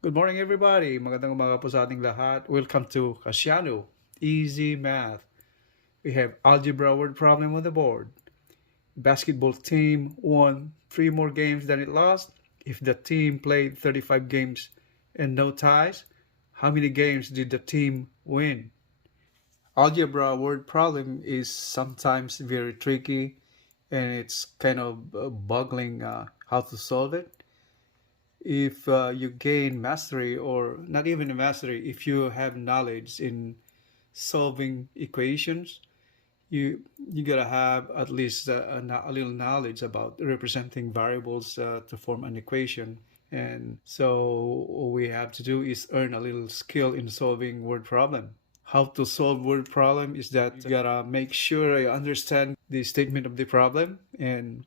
Good morning everybody! Magandang umaga po sa ating lahat. Welcome to Kasyanno, EZMath. We have Algebra Word Problem on the board. Basketball team won 3 more games than it lost. If the team played 35 games and no ties, how many games did the team win? Algebra word problem is sometimes very tricky and it's kind of boggling how to solve it. If you gain mastery, or not even a mastery, if you have knowledge in solving equations, you gotta have at least a little knowledge about representing variables to form an equation. And so all we have to do is earn a little skill in solving word problem. How to solve word problem is that you gotta make sure you understand the statement of the problem, and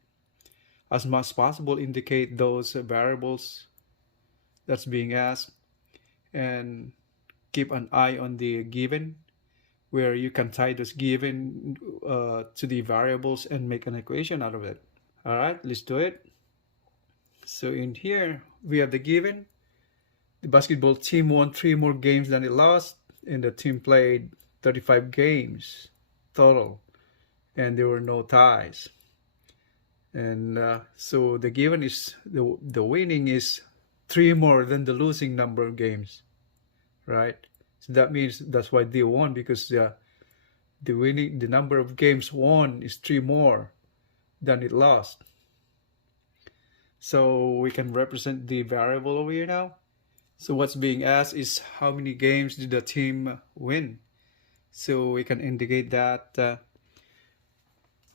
as much as possible indicate those variables that's being asked, and keep an eye on the given, where you can tie those given to the variables and make an equation out of it. All right, let's do it. So in here we have the given. The basketball team won 3 more games than it lost, and the team played 35 games total, and there were no ties. And so the given is the winning is 3 more than the losing number of games, right? So that means that's why they won, because the number of games won is 3 more than it lost. So we can represent the variable over here now. So what's being asked is how many games did the team win? So we can indicate that.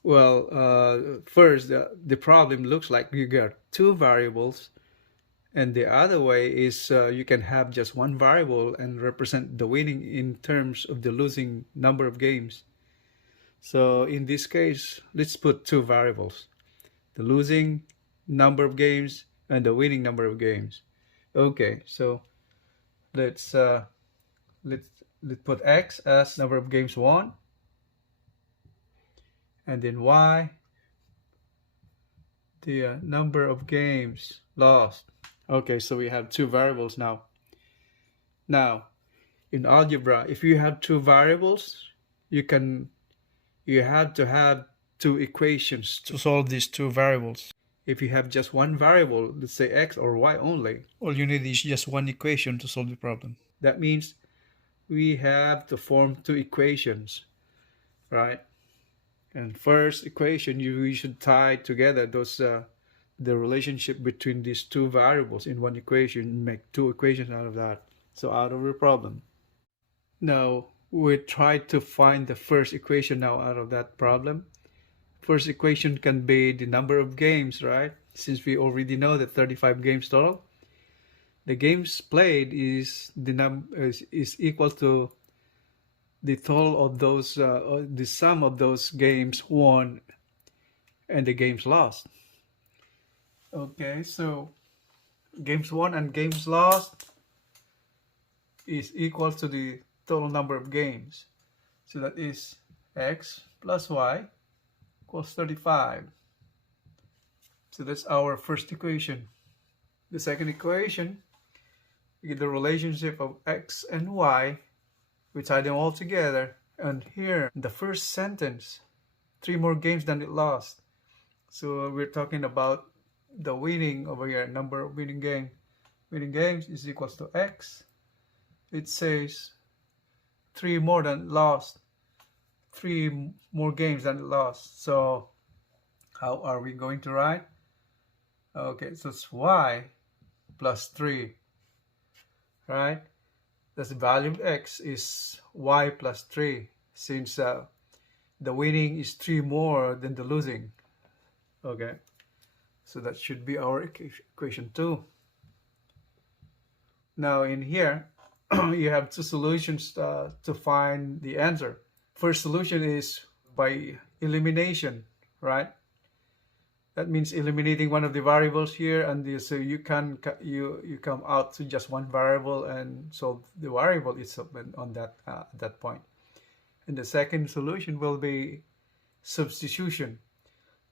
First, the problem looks like you got 2 variables, and the other way is you can have just 1 variable and represent the winning in terms of the losing number of games. So in this case, let's put 2 variables: the losing number of games and the winning number of games. Okay, so let's put x as number of games won, and then y the number of games lost. Okay, so we have 2 variables now. Now, in algebra, if you have 2 variables, you have to have 2 equations to solve these 2 variables. If you have just 1 variable, let's say x or y only, all you need is just 1 equation to solve the problem. That means we have to form 2 equations, right? And first equation, we should tie together those the relationship between these 2 variables in 1 equation, and make 2 equations out of that. So out of the problem. Now we try to find the first equation now out of that problem. First equation can be the number of games, right? Since we already know that 35 games total. The games played is equal to the total of those, the sum of those games won and the games lost. Okay, so games won and games lost is equal to the total number of games. So that is x plus y equals 35. So that's our first equation. The second equation, we get the relationship of x and y. We tie them all together. And here, the first sentence, 3 more games than it lost. So we're talking about the winning over here, number of winning games is equals to x. It says 3 more than it lost, 3 more games than it lost. So how are we going to write? Okay, so it's y plus 3, right? That's the value of x is y plus 3, since the winning is 3 more than the losing. Okay, so that should be our equation 2. Now in here, you have 2 solutions to find the answer. First solution is by elimination, right? That means eliminating one of the variables here, and so you come out to just 1 variable and solve the variable itself on that point. And the second solution will be substitution.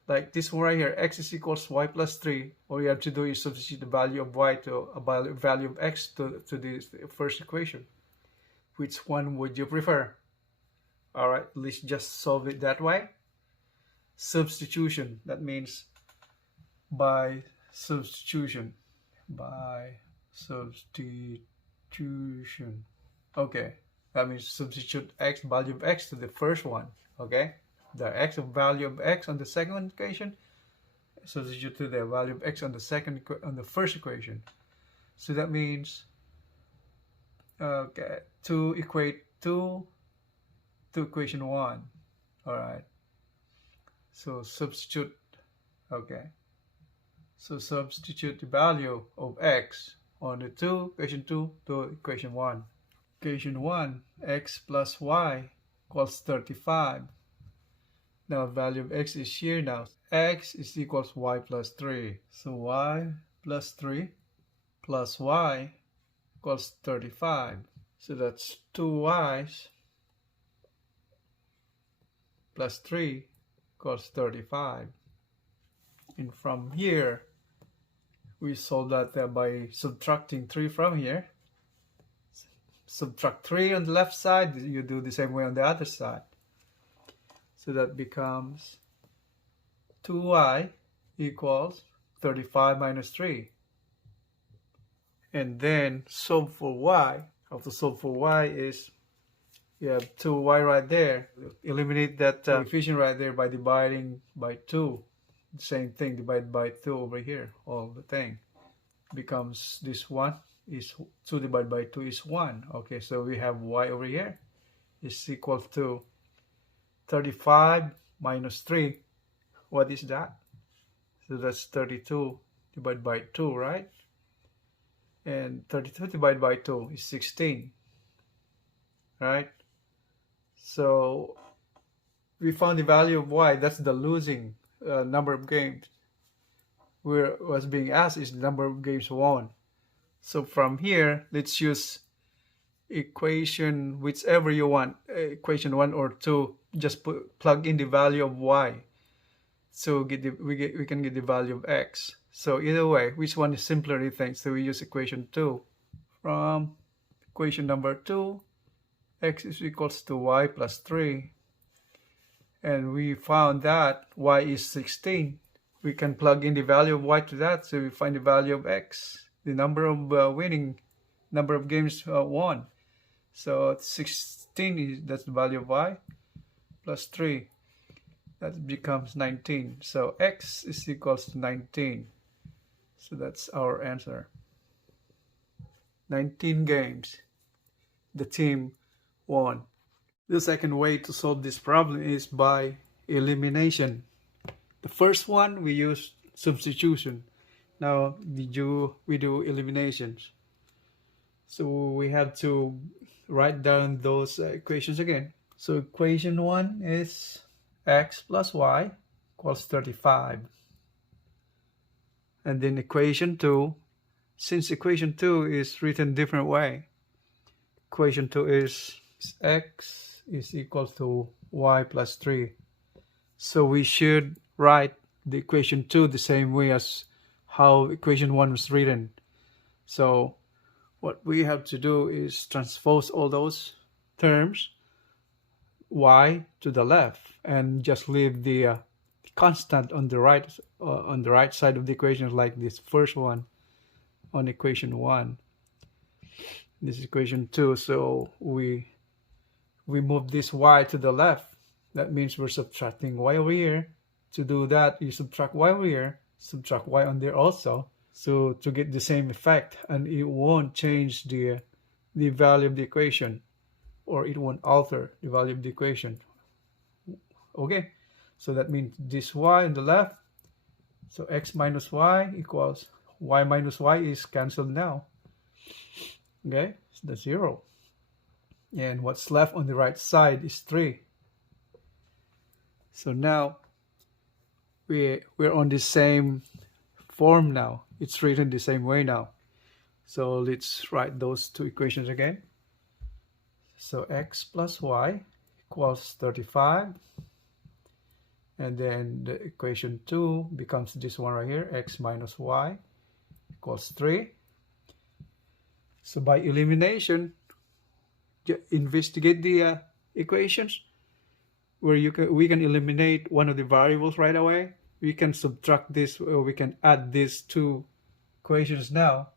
like this one right here, x is equals y plus 3. All you have to do is substitute the value of y to a value of x to this first equation. Which one would you prefer? All right, let's just solve it that way. Substitution, that means by substitution. Okay, that means substitute x, value of x to the first one. Okay, the x of value of x on the second equation, substitute to the value of x on the first equation. So that means okay, to equate 2 to equation 1. All right, so substitute. Okay, so substitute the value of x on the equation 2 to equation 1. Equation 1, x plus y equals 35. Now value of x is here now. X is equals y plus 3. So y plus 3 plus y equals 35. So that's 2y's plus 3 equals 35. And from here, we solve that by subtracting 3 from here. Subtract 3 on the left side, you do the same way on the other side. So that becomes 2y equals 35 minus 3. And then solve for y. How to solve for y is you have 2y right there. Eliminate that coefficient right there by dividing by 2. Same thing, divided by 2 over here. All the thing becomes this one is 2 divided by 2 is 1. Okay, so we have y over here is equal to 35 minus 3. What is that? So that's 32 divided by 2, right? And 32 divided by 2 is 16, right? So we found the value of y. That's the losing number of games. Where what's being asked is the number of games won. So from here, let's use equation whichever you want, equation 1 or 2. Just plug in the value of y. So we can get the value of x. So either way, which one is simpler, you think? So we use equation 2. From equation number 2, x is equals to y plus 3. And we found that y is 16. We can plug in the value of y to that. So we find the value of x, the number of number of games won. So 16 that's the value of y plus 3. That becomes 19. So x is equals to 19. So that's our answer. 19 games. The team won. The second way to solve this problem is by elimination. The first one we use substitution. Now we do eliminations. So we have to write down those equations again. So equation 1 is x plus y equals 35. And then equation 2, since equation 2 is written different way, equation 2 is x is equal to y plus 3. So we should write the equation 2 the same way as how equation 1 was written. So what we have to do is transpose all those terms, y to the left, and just leave the constant on the right side of the equation, like this first one on equation 1. This is equation 2. So we move this y to the left. That means we're subtracting y over here. To do that, you subtract y over here, subtract y on there also, so to get the same effect, and it won't change the value of the equation, or it won't alter the value of the equation. Okay, so that means this y on the left, so x minus y equals y minus y is cancelled now. Okay, so that's 0. And what's left on the right side is 3. So now we're on the same form now. It's written the same way now. So let's write those two equations again. So x plus y equals 35. And then the equation 2 becomes this one right here, x minus y equals 3. So by elimination, investigate the equations where we can eliminate one of the variables right away. We can subtract this, or we can add these two equations now.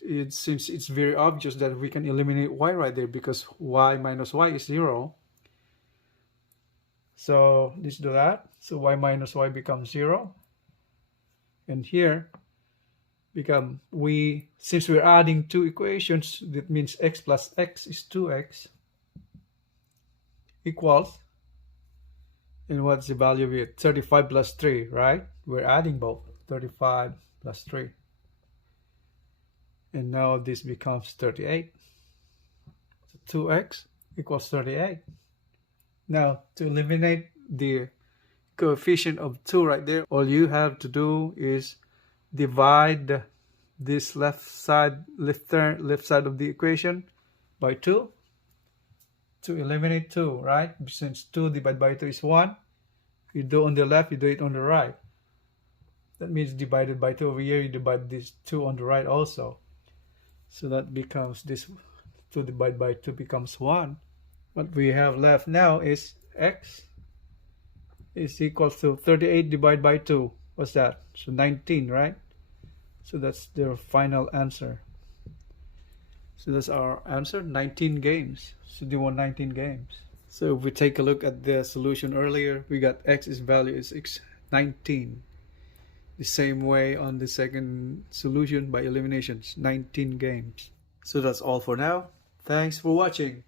It seems it's very obvious that we can eliminate y right there because y minus y is 0. So let's do that. So y minus y becomes 0. And here since we're adding two equations, that means x plus x is 2x equals, and what's the value of it? 35 plus 3, right? We're adding both, 35 plus 3. And now this becomes 38. So 2x equals 38. Now, to eliminate the coefficient of 2 right there, all you have to do is divide this left side of the equation by 2 to eliminate 2, right? Since 2 divided by 2 is 1, you do on the left, you do it on the right. That means divided by 2 over here, you divide this 2 on the right also. So that becomes this 2 divided by 2 becomes 1. What we have left now is x is equal to 38 divided by 2. What's that? So 19, right? So that's the final answer. So that's our answer, 19 games. So they won 19 games. So if we take a look at the solution earlier, we got x's value is 19. The same way on the second solution by eliminations, 19 games. So that's all for now. Thanks for watching.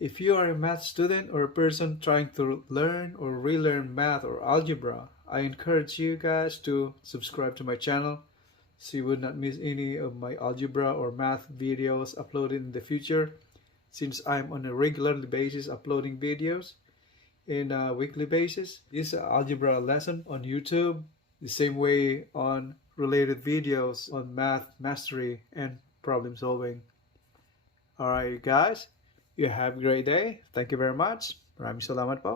If you are a math student or a person trying to learn or relearn math or algebra, I encourage you guys to subscribe to my channel so you would not miss any of my algebra or math videos uploaded in the future, since I'm on a regular basis uploading videos in a weekly basis. This is an algebra lesson on YouTube, the same way on related videos on math mastery and problem solving. Alright guys, you have a great day. Thank you very much. Maraming salamat po.